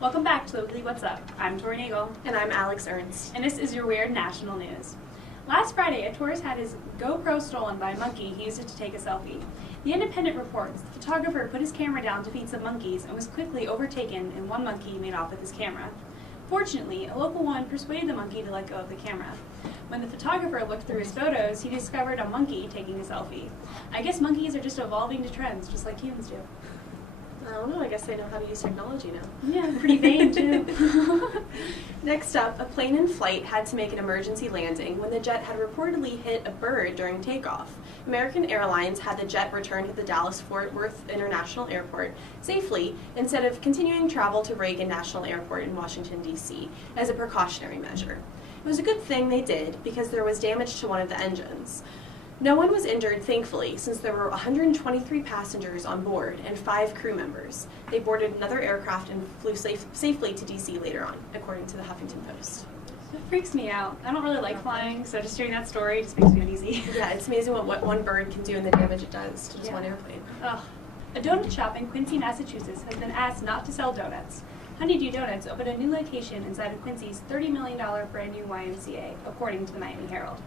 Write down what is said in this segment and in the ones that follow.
Welcome back to the Weekly What's Up. I'm Tori Nagel. And I'm Alex Ernst. And this is your weird national news. Last Friday, a tourist had his GoPro stolen by a monkey he used it to take a selfie. The Independent reports the photographer put his camera down to feed some monkeys and was quickly overtaken, and one monkey made off with his camera. Fortunately, a local one persuaded the monkey to let go of the camera. When the photographer looked through his photos, he discovered a monkey taking a selfie. I guess monkeys are just evolving to trends, just like humans do. I don't know, I guess they know how to use technology now. Yeah, pretty vain too. Next up, a plane in flight had to make an emergency landing when the jet had reportedly hit a bird during takeoff. American Airlines had the jet return to the Dallas-Fort Worth International Airport safely instead of continuing travel to Reagan National Airport in Washington, D.C. as a precautionary measure. It was a good thing they did because there was damage to one of the engines. No one was injured, thankfully, since there were 123 passengers on board and 5 crew members. They boarded another aircraft and flew safely to D.C. later on, according to the Huffington Post. It freaks me out. I don't really like flying, so just hearing that story just makes me uneasy. Yeah, it's amazing what one bird can do and the damage it does to just one airplane. Ugh. A donut shop in Quincy, Massachusetts has been asked not to sell donuts. Honeydew Donuts opened a new location inside of Quincy's $30 million brand new YMCA, according to the Miami Herald.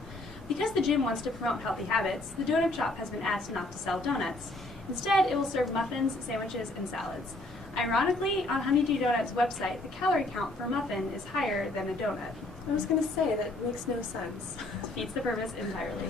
Because the gym wants to promote healthy habits, the donut shop has been asked not to sell donuts. Instead, it will serve muffins, sandwiches, and salads. Ironically, on Honeydew Donuts' website, the calorie count for a muffin is higher than a donut. I was going to say, that makes no sense. Defeats the purpose entirely.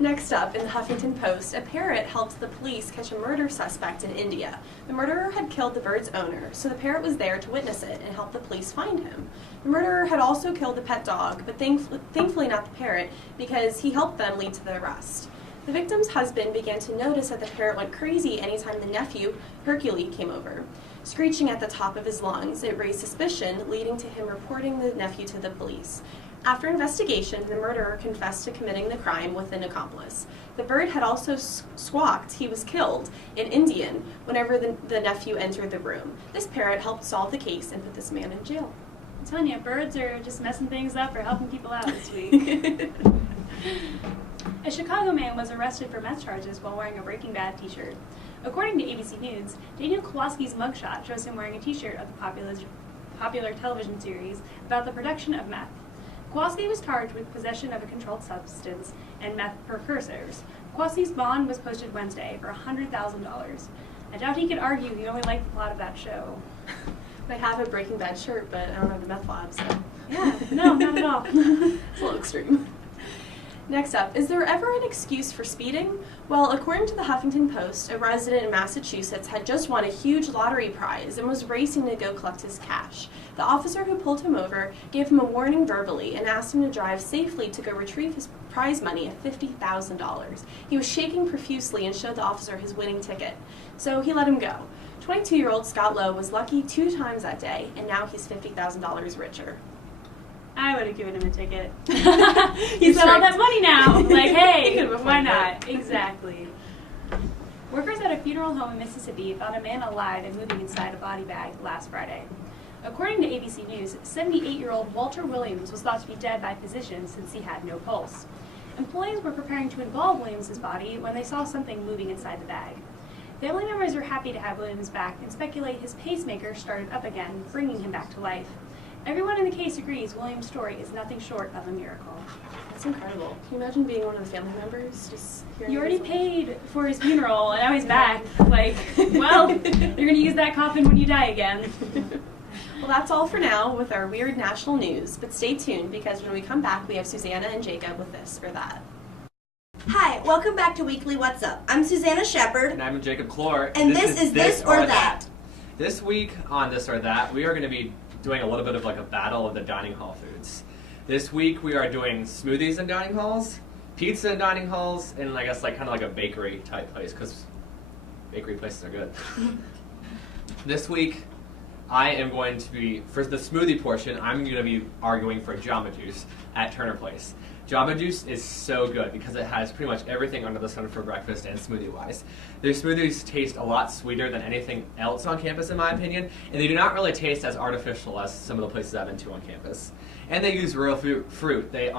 Next up, in the Huffington Post, a parrot helped the police catch a murder suspect in India. The murderer had killed the bird's owner, so the parrot was there to witness it and help the police find him. The murderer had also killed the pet dog, but thankfully not the parrot, because he helped them lead to the arrest. The victim's husband began to notice that the parrot went crazy anytime the nephew, Hercule, came over. Screeching at the top of his lungs, it raised suspicion, leading to him reporting the nephew to the police. After investigation, the murderer confessed to committing the crime with an accomplice. The bird had also squawked he was killed in Indian whenever the nephew entered the room. This parrot helped solve the case and put this man in jail. I'm telling you, birds are just messing things up or helping people out this week. A Chicago man was arrested for meth charges while wearing a Breaking Bad t-shirt. According to ABC News, Daniel Kowalski's mugshot shows him wearing a t-shirt of the popular television series about the production of meth. Kowalski was charged with possession of a controlled substance and meth precursors. Kowalski's bond was posted Wednesday for $100,000. I doubt he could argue he only liked the plot of that show. I have a Breaking Bad shirt, but I don't have the meth lab, so... Yeah, no, not at all. It's a little extreme. Next up, is there ever an excuse for speeding? Well, according to the Huffington Post, a resident in Massachusetts had just won a huge lottery prize and was racing to go collect his cash. The officer who pulled him over gave him a warning verbally and asked him to drive safely to go retrieve his prize money of $50,000. He was shaking profusely and showed the officer his winning ticket, so he let him go. 22-year-old Scott Lowe was lucky 2 times that day, and now he's $50,000 richer. I would have given him a ticket. He's got all that money now. Like, hey, why not? Exactly. Workers at a funeral home in Mississippi found a man alive and moving inside a body bag last Friday. According to ABC News, 78-year-old Walter Williams was thought to be dead by physicians since he had no pulse. Employees were preparing to embalm Williams' body when they saw something moving inside the bag. Family members are happy to have Williams back and speculate his pacemaker started up again, bringing him back to life. Everyone in the case agrees Williams' story is nothing short of a miracle. That's incredible. Can you imagine being one of the family members? Just you already paid for his funeral, and now he's back. Like, well, you're going to use that coffin when you die again. Well, that's all for now with our weird national news, but stay tuned because when we come back, we have Susanna and Jacob with this or that. Hi, welcome back to Weekly What's Up. I'm Susanna Shepard. And I'm Jacob Clore. And this is This or That. This week on This or That, we are going to be doing a little bit of like a battle of the dining hall foods. This week we are doing smoothies in dining halls, pizza in dining halls, and I guess like kind of like a bakery type place because bakery places are good. This week I am going to be, for the smoothie portion, I'm going to be arguing for Jamba Juice at Turner Place. Jamba Juice is so good because it has pretty much everything under the sun for breakfast and smoothie-wise. Their smoothies taste a lot sweeter than anything else on campus, in my opinion, and they do not really taste as artificial as some of the places I've been to on campus. And they use real fruit. They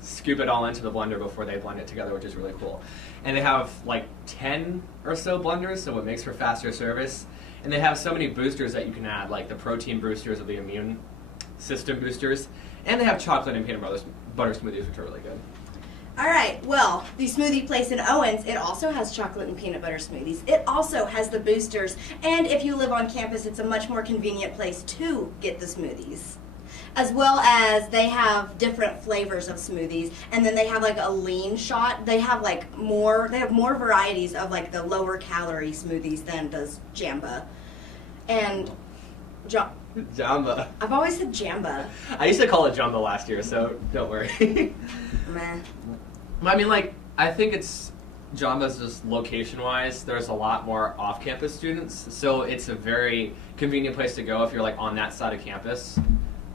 scoop it all into the blender before they blend it together, which is really cool. And they have like 10 or so blenders, so it makes for faster service. And they have so many boosters that you can add, like the protein boosters or the immune system boosters. And they have chocolate and peanut butter smoothies, which are really good. All right, well, the smoothie place in Owens, it also has chocolate and peanut butter smoothies. It also has the boosters, and if you live on campus, it's a much more convenient place to get the smoothies. As well as they have different flavors of smoothies, and then they have like a lean shot. They have more varieties of like the lower calorie smoothies than does Jamba. And Jamba. I've always said Jamba. I used to call it Jamba last year, so don't worry. Meh. I mean, like, I think it's Jamba's just location-wise. There's a lot more off-campus students, so it's a very convenient place to go if you're like on that side of campus.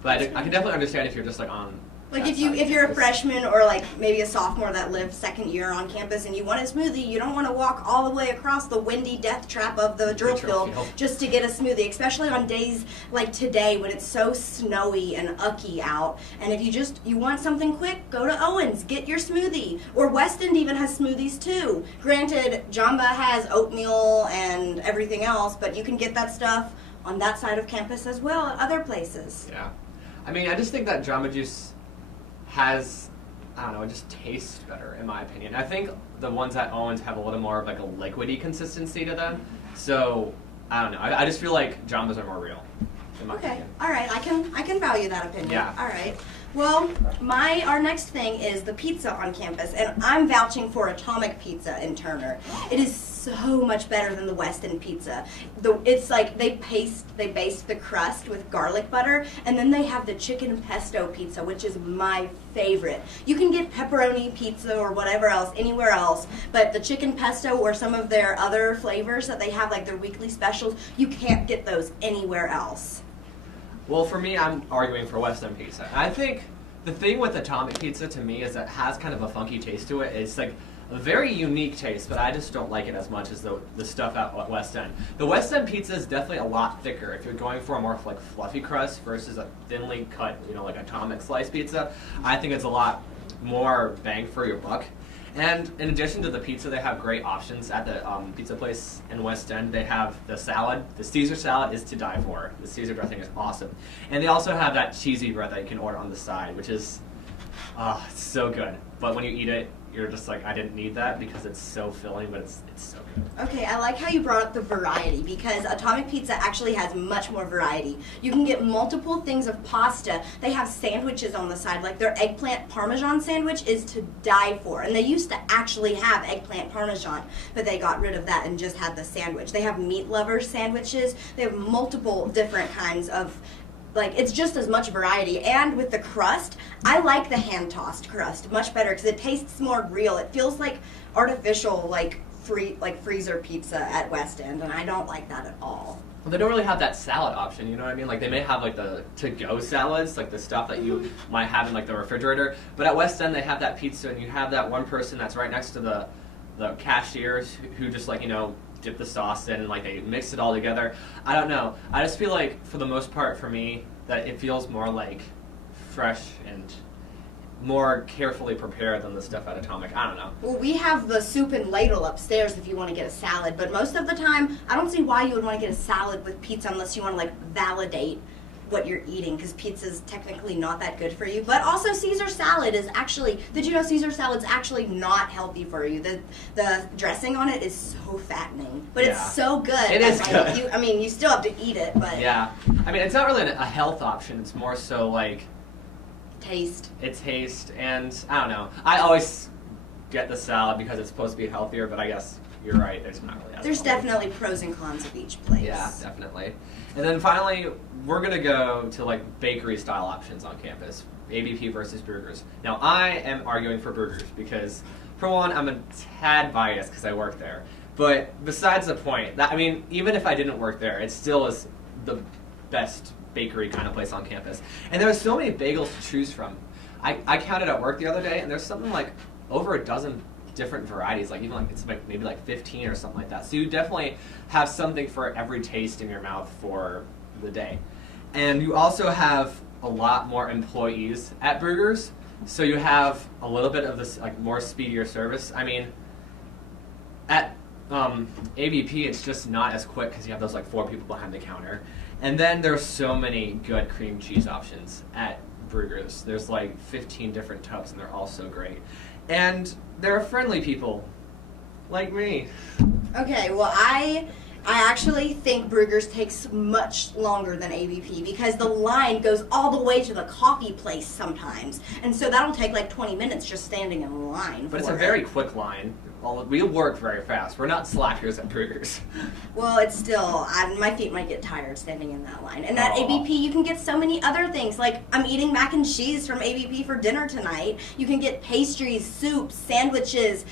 But I can definitely understand if you're just like on. Like that if side of you're a campus. freshman or like maybe a sophomore that lives second year on campus and you want a smoothie, you don't want to walk all the way across the windy death trap of the drill field just to get a smoothie, especially on days like today when it's so snowy and ucky out. And if you want something quick, go to Owens, get your smoothie. Or West End even has smoothies too. Granted, Jamba has oatmeal and everything else, but you can get that stuff on that side of campus as well at other places. Yeah. I mean, I just think that Jamba Juice has, I don't know, it just tastes better in my opinion. I think the ones at Owens have a little more of like a liquidy consistency to them. So, I don't know. I just feel like Jambas are more real, in my Okay, opinion. all right, I can value that opinion. Yeah. All right. Well, our next thing is the pizza on campus, and I'm vouching for Atomic Pizza in Turner. It is so much better than the West End pizza. It's like they baste the crust with garlic butter, and then they have the chicken pesto pizza, which is my favorite. You can get pepperoni pizza or whatever else anywhere else, but the chicken pesto or some of their other flavors that they have, like their weekly specials, you can't get those anywhere else. Well, for me, I'm arguing for West End Pizza. I think the thing with Atomic Pizza to me is that it has kind of a funky taste to it. It's like a very unique taste, but I just don't like it as much as the stuff at West End. The West End pizza is definitely a lot thicker. If you're going for a more like fluffy crust versus a thinly cut, like Atomic slice pizza, I think it's a lot more bang for your buck. And in addition to the pizza, they have great options at the pizza place in West End. They have the salad. The Caesar salad is to die for. The Caesar dressing is awesome. And they also have that cheesy bread that you can order on the side, which is it's so good. But when you eat it, you're just like, I didn't need that because it's so filling, but it's so good. Okay, I like how you brought up the variety because Atomic Pizza actually has much more variety. You can get multiple things of pasta. They have sandwiches on the side, like their eggplant parmesan sandwich is to die for. And they used to actually have eggplant parmesan, but they got rid of that and just had the sandwich. They have meat lovers sandwiches. They have multiple different kinds of it's just as much variety. And with the crust, I like the hand-tossed crust much better because it tastes more real. It feels like artificial, freezer pizza at West End, and I don't like that at all. Well, they don't really have that salad option, you know what I mean? Like, they may have, like, the to-go salads, like the stuff that you might have in, like, the refrigerator. But at West End, they have that pizza, and you have that one person that's right next to the cashiers who just, dip the sauce in and they mix it all together. I don't know. I just feel like for the most part for me that it feels more like fresh and more carefully prepared than the stuff at Atomic. I don't know. Well, we have the soup and ladle upstairs if you want to get a salad, but most of the time I don't see why you would want to get a salad with pizza unless you want to validate what you're eating because pizza's technically not that good for you. But also Caesar salad is actually, did you know Caesar salad's actually not healthy for you? The dressing on it is so fattening, but it's so good. It is good. You still have to eat it, but yeah. I mean, it's not really a health option. It's more so taste. It's taste, and I don't know. I always get the salad because it's supposed to be healthier, but I guess you're right. There's not really. There's definitely pros and cons of each place. Yeah, definitely. And then finally, we're gonna go to bakery style options on campus. ABP versus burgers. Now, I am arguing for burgers because, for one, I'm a tad biased because I work there. But besides the point, even if I didn't work there, it still is the best bakery kind of place on campus. And there are so many bagels to choose from. I counted at work the other day, and there's something over a dozen different varieties, it's maybe 15 or something like that. So you definitely have something for every taste in your mouth for the day. And you also have a lot more employees at Burgers, so you have a little bit of this more speedier service. I mean, at ABP, it's just not as quick because you have those like 4 people behind the counter. And then there's so many good cream cheese options at Bruegger's. There's like 15 different tubs, and they're all so great. And they're friendly people, like me. Okay, well, I actually think Bruegger's takes much longer than ABP because the line goes all the way to the coffee place sometimes. And so that'll take like 20 minutes just standing in line. But it's for a very quick line. We work very fast. We're not slackers at Bruegger's. Well, it's still, my feet might get tired standing in that line. And at Aw. ABP, you can get so many other things. Like, I'm eating mac and cheese from ABP for dinner tonight. You can get pastries, soups, sandwiches.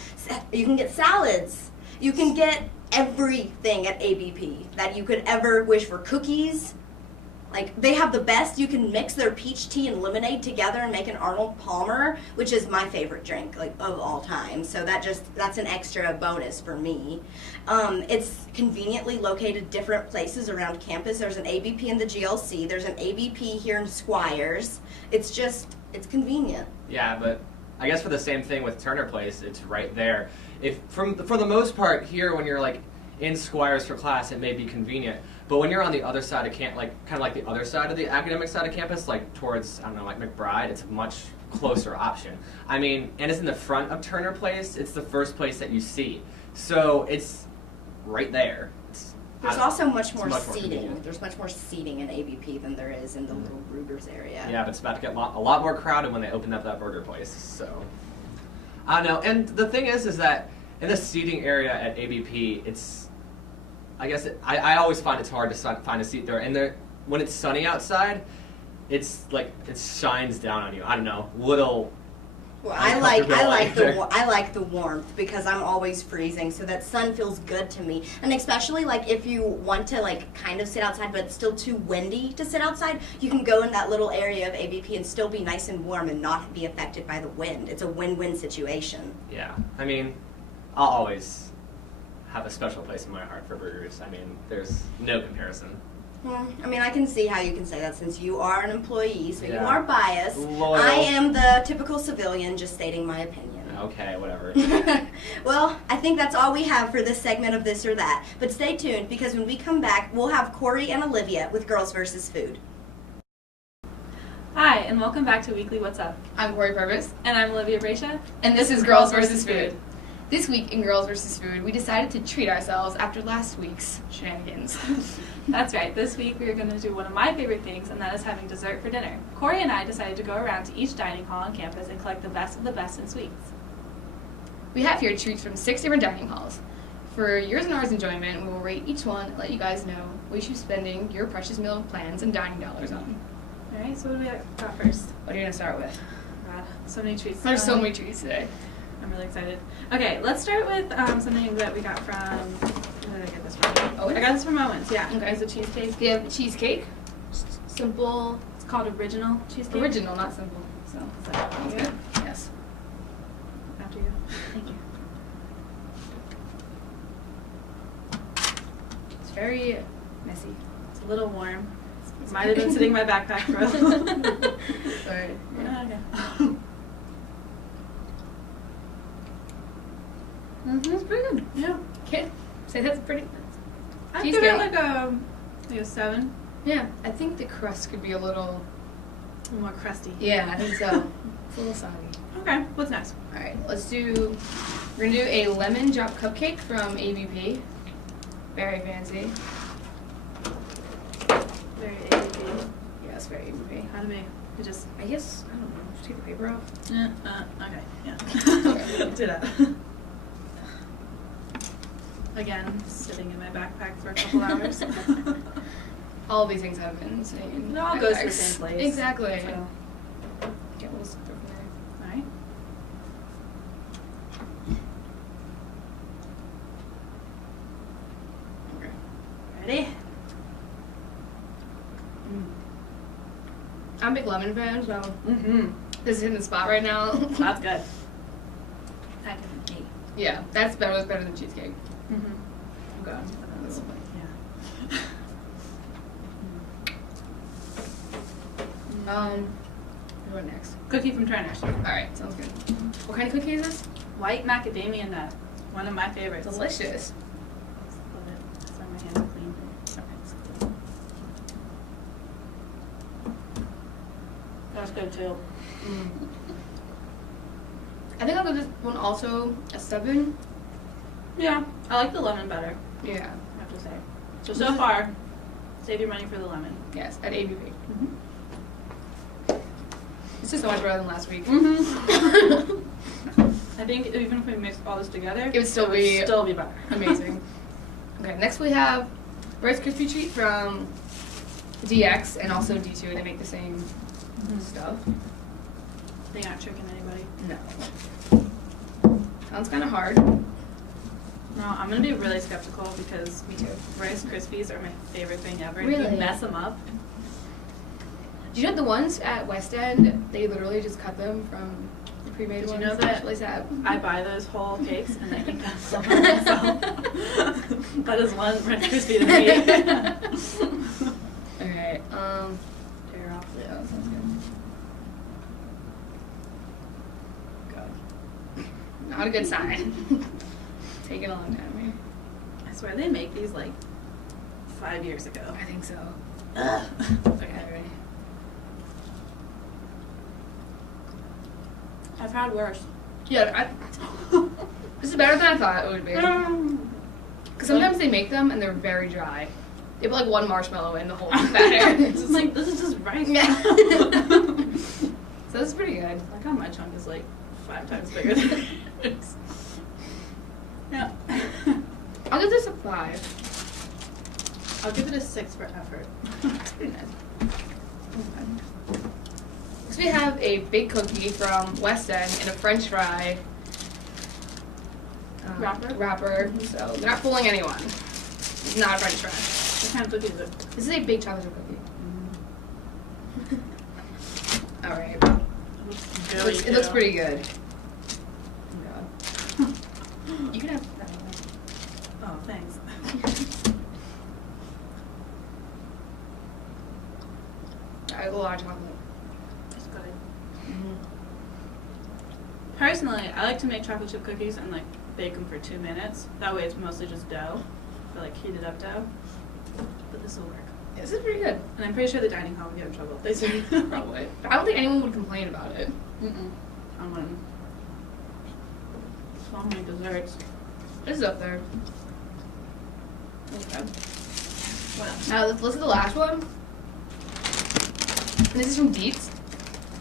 You can get salads. You can get everything at ABP that you could ever wish for. Cookies. Like, they have the best. You can mix their peach tea and lemonade together and make an Arnold Palmer, which is my favorite drink, like, of all time. So that's an extra bonus for me. It's conveniently located different places around campus. There's an ABP in the GLC. There's an ABP here in Squires. It's convenient. Yeah, but I guess for the same thing with Turner Place, it's right there. For the most part here, when you're like in Squires for class, it may be convenient. But when you're on the other side of kind of like the other side of the academic side of campus, like towards, I don't know, like McBride, it's a much closer option. I mean, and it's in the front of Turner Place. It's the first place that you see. So it's right there. There's also much more convenient. seating. There's much more seating in ABP than there is in the little Bruegger's area. Yeah, but it's about to get a lot more crowded when they open up that burger place. So I don't know. And the thing is that in the seating area at ABP, I always find it's hard to find a seat there. And when it's sunny outside, it's like it shines down on you. I don't know, Well, I like the warmth because I'm always freezing, so that sun feels good to me. And especially like if you want to like kind of sit outside, but it's still too windy to sit outside, you can go in that little area of ABP and still be nice and warm and not be affected by the wind. It's a win-win situation. Yeah, I mean, I'll always have a special place in my heart for burgers. I mean, there's no comparison. I mean, I can see how you can say that since you are an employee, so you Yeah. are biased. Loyal. I am the typical civilian, just stating my opinion. Okay, whatever. Well, I think that's all we have for this segment of This or That. But stay tuned, because when we come back, we'll have Corey and Olivia with Girls vs. Food. Hi, and welcome back to Weekly What's Up. I'm Corey Purvis, And I'm Olivia Brescia. and this is Girls vs. Food. This week in Girls vs. Food, we decided to treat ourselves after last week's shenanigans. That's right, this week we are going to do one of my favorite things, and that is having dessert for dinner. Corey and I decided to go around to each dining hall on campus and collect the best of the best in sweets. We have here treats from 6 different dining halls. For yours and ours enjoyment, we will rate each one and let you guys know what you should be spending your precious meal plans and dining dollars on. Alright, so what do we got first? What are you going to start with? God, so many treats. There's so many treats today. I'm really excited. Okay, let's start with something that we got from. Where did I get this from? Owens? I got this from Owens. Yeah. Okay. It's a cheesecake. We have cheesecake. Simple. It's called original cheesecake. Original, not simple. So, Is that good? Yes. After you. Thank you. It's very messy. It's a little warm. Might have been sitting in my backpack for a little. Sorry. Yeah, okay. It's pretty good. Yeah. Okay. Say that's pretty. I'd give it like a 7. Yeah, I think the crust could be a little. A little more crusty. Yeah, I think so. It's a little soggy. Okay, what's next? All right, we're gonna do a lemon drop cupcake from ABP. Very fancy. Very ABP. Yes, very ABP. How to make it just. I guess I don't know. Just take the paper off. Okay, yeah. Do that. Again, sitting in my backpack for a couple hours. All of these things have been sitting. It all goes to the same place. Exactly. So, Okay, we'll just go from there. alright. Okay. Ready? I'm a big lemon fan, so Mm-hmm. this is in the spot right now. That's good. I can eat. Yeah, that's better. That's better than cheesecake. Mm-hmm. Okay. That's fine. Yeah. What next? Cookie from Turner's. All right, sounds good. What kind of cookie is this? White macadamia nut. One of my favorites. Delicious. good too. I think I'll give this one also a 7. Yeah, I like the lemon better, Yeah. I have to say. So far, save your money for the lemon. Yes, at ABV. This is so much better than last week. I think even if we mix all this together, It would still be better. amazing. Okay, next we have Rice Krispie Treat from DX and also D2. They make the same stuff. They're not tricking anybody. No. Sounds kind of hard. No, I'm gonna be really skeptical because Me too. Rice Krispies are my favorite thing ever. Really? You mess them up. Do you know the ones at West End? They literally just cut them from the pre-made Did you ones. know that? Really sad. I buy those whole cakes and I eat them so myself. That is one Rice Krispie to me. Okay. Tear off. Yeah, that sounds good. God. Not a good sign. Taking a long time here. I swear they make these like 5 years ago. I think so. Ugh. Okay, ready? I've had worse. Yeah, this is better than I thought it would be. Because sometimes they make them and they're very dry. They put like one marshmallow in the whole batter. It's just like, this is just rice. Yeah. So this is pretty good. Like how my chunk is like 5 times bigger than yours. Yeah. I'll give this a 5. I'll give it a 6 for effort. It's pretty nice. Next we have a big cookie from West End and a French fry wrapper. So they're not fooling anyone. It's not a French fry. What kind of cookie is it? This is a big chocolate chip cookie. All right. It looks pretty good. Oh, God. You can have that one. Oh, thanks. I have a lot of chocolate. That's good. Personally, I like to make chocolate chip cookies and like bake them for 2 minutes. That way it's mostly just dough, or like heated up dough. But this will work. Yeah, this is pretty good. And I'm pretty sure the dining hall would get in trouble if they say Probably. I don't think anyone would complain about it. I wouldn't. So many desserts. This is up there. Okay. What else? Now let's look at the last one. And this is from Dietz.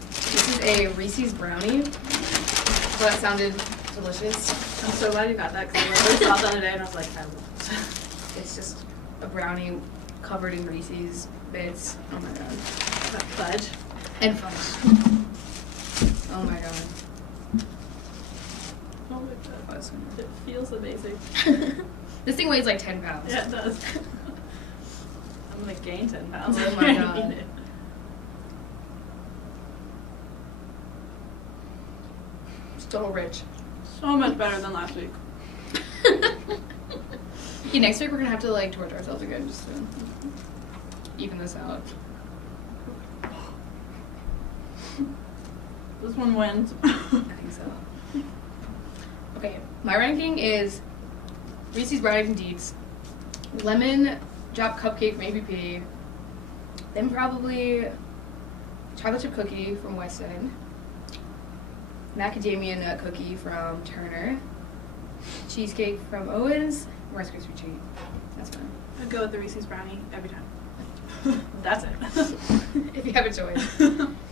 This is a Reese's brownie. So that sounded delicious. I'm so glad you got that because I literally saw it the other day and I was like, I love it. It's just a brownie covered in Reese's bits. Oh my god. That fudge. And fudge. Oh my god. Oh my god. It feels amazing. This thing weighs like 10 pounds. Yeah, it does. I'm gonna gain 10 pounds. Oh my god. Still rich. So much better than last week. Yeah, next week we're gonna have to like torture ourselves again just to even this out. This one wins. I think so. Okay, my ranking is Reese's Brownies and Dietz, lemon drop cupcake from APP, then probably chocolate chip cookie from West End, macadamia nut cookie from Turner, cheesecake from Owens, Rice Krispie Treat. That's fine. I'd go with the Reese's brownie every time. That's it. If you have a choice.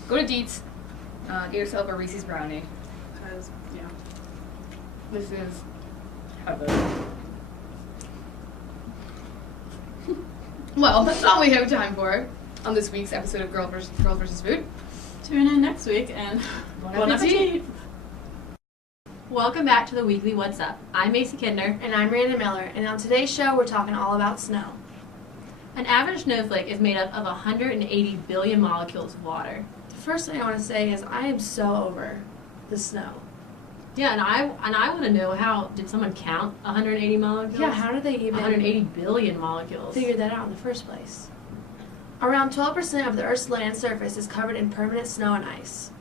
Go to Dietz, get yourself a Reese's brownie. Because, yeah. This is heaven. Well, that's all we have time for on this week's episode of Girls vs. Food. Tune in next week and Bon appetit. Welcome back to the weekly What's Up. I'm Macy Kidner. And I'm Brandon Miller, and on today's show, we're talking all about snow. An average snowflake is made up of 180 billion molecules of water. The first thing I want to say is I am so over the snow. Yeah, and I want to know, how did someone count 180 molecules? Yeah, how did they even 180 billion molecules. figure that out in the first place? Around 12% of the Earth's land surface is covered in permanent snow and ice.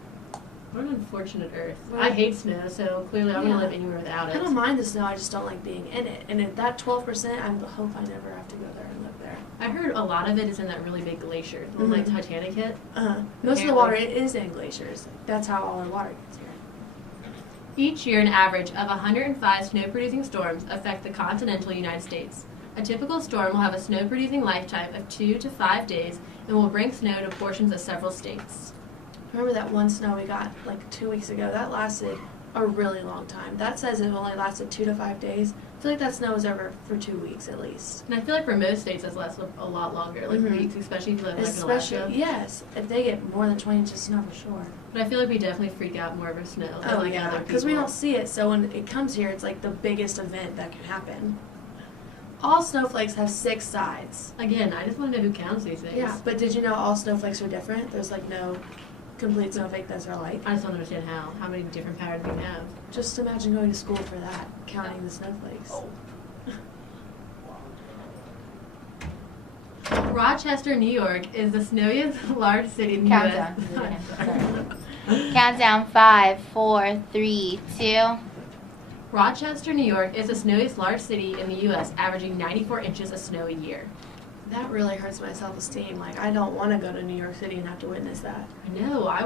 What an unfortunate Earth. Well, I hate snow, so clearly I'm Yeah. gonna live anywhere without I it. don't mind the snow. I just don't like being in it. And at that 12%, I hope I never have to go there and live there. I heard a lot of it is in that really big glacier, the one like Mhm. Titanic hit. Most of the water is in glaciers. That's how all our water gets here. Each year, an average of 105 snow-producing storms affect the continental United States. A typical storm will have a snow-producing lifetime of 2 to 5 days and will bring snow to portions of several states. Remember that one snow we got like 2 weeks ago? That lasted a really long time. That says it only lasted 2 to 5 days. I feel like that snow was over for 2 weeks at least. And I feel like for most states that's lasted a lot longer, like Mhm. weeks, especially if you live like in Especially, Alaska. yes, if they get more than 20 inches of snow for sure. But I feel like we definitely freak out more over snow than Oh like yeah, other because we people. don't see it. So when it comes here, it's like the biggest event that can happen. All snowflakes have 6 sides. Again, I just want to know who counts these things. Yeah, but did you know all snowflakes are different? There's like no complete snowflake that's alike. I just don't understand how many different patterns we have. Just imagine going to school for that, counting the snowflakes. Rochester, New York is the snowiest large city in the Countdown. U.S. Countdown 5, 4, 3, 2. Rochester, New York is the snowiest large city in the U.S., averaging 94 inches of snow a year. That really hurts my self-esteem. Like, I don't want to go to New York City and have to witness that. I know. I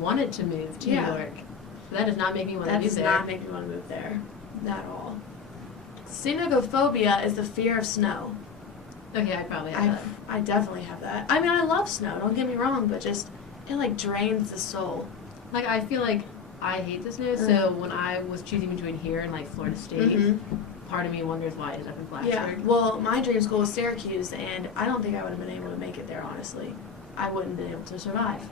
wanted to move to Yeah. New York. But that does not make me want to That move does there. not make me want to move there. Not at all. Cynogophobia is the fear of snow. Okay, I probably have that. I definitely have that. I mean, I love snow, don't get me wrong, but just, it like drains the soul. Like, I feel like I hate the snow, so when I was choosing between here and like Florida State, Mhm. part of me wonders why I ended up in Plattsburgh. Yeah, well, my dream school was Syracuse, and I don't think I would have been able to make it there, honestly. I wouldn't have been able to survive.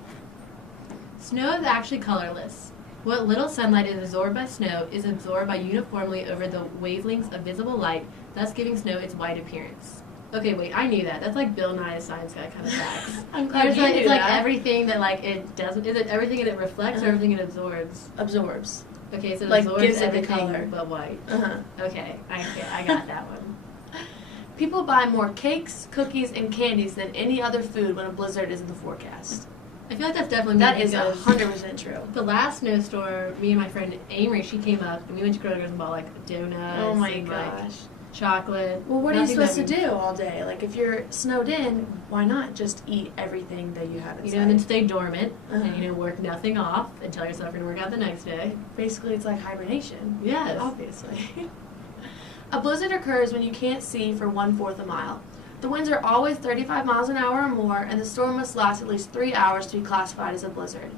Snow is actually colorless. What little sunlight is absorbed by snow is absorbed by uniformly over the wavelengths of visible light, thus giving snow its white appearance. Okay, wait, I knew that. That's like Bill Nye Science Guy kind of facts. I'm glad There's you like, knew it's like that. everything that like it doesn't. Is it everything that it reflects or everything it absorbs? Absorbs. Okay, so it Like, absorbs gives it the everything color. but white. Uh-huh. Okay, I got that one. People buy more cakes, cookies, and candies than any other food when a blizzard is in the forecast. I feel like that's definitely That me is because 100% true. the last snowstorm, me and my friend Amory, she came up and we went to Kroger's and bought like donuts Oh my and like gosh. chocolate. Well, what are you Nothing supposed to that do all day? Like, if you're snowed in, why not just eat everything that you have we- inside? You know, and then stay dormant and Uh-huh. work nothing off and tell yourself you're gonna work out the next day. Basically, it's like hibernation. Yes. Obviously. A blizzard occurs when you can't see for 1/4 a mile. The winds are always 35 miles an hour or more, and the storm must last at least 3 hours to be classified as a blizzard.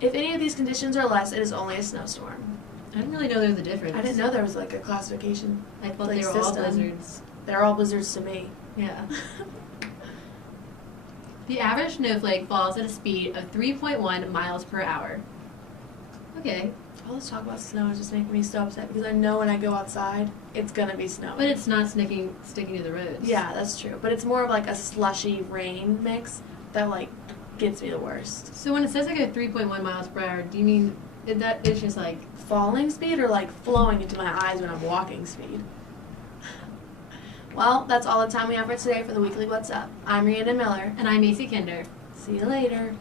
If any of these conditions are less, it is only a snowstorm. I didn't really know there was a difference. I didn't know there was like a classification. I thought like, they were all system. blizzards. They're all blizzards to me. Yeah. The average snowflake falls at a speed of 3.1 miles per hour. Okay, All this talk about snow is just making me so upset because I know when I go outside, it's gonna be snowing. but it's not sticking to the roads. Yeah, that's true. But it's more of like a slushy rain mix that like gets me the worst. So when it says I go 3.1 miles per hour, do you mean that it's just like Falling speed or like flowing into my eyes when I'm walking speed? Well, that's all the time we have for today for the weekly What's Up. I'm Rhiannon Miller. and I'm Macy Kinder. See you later.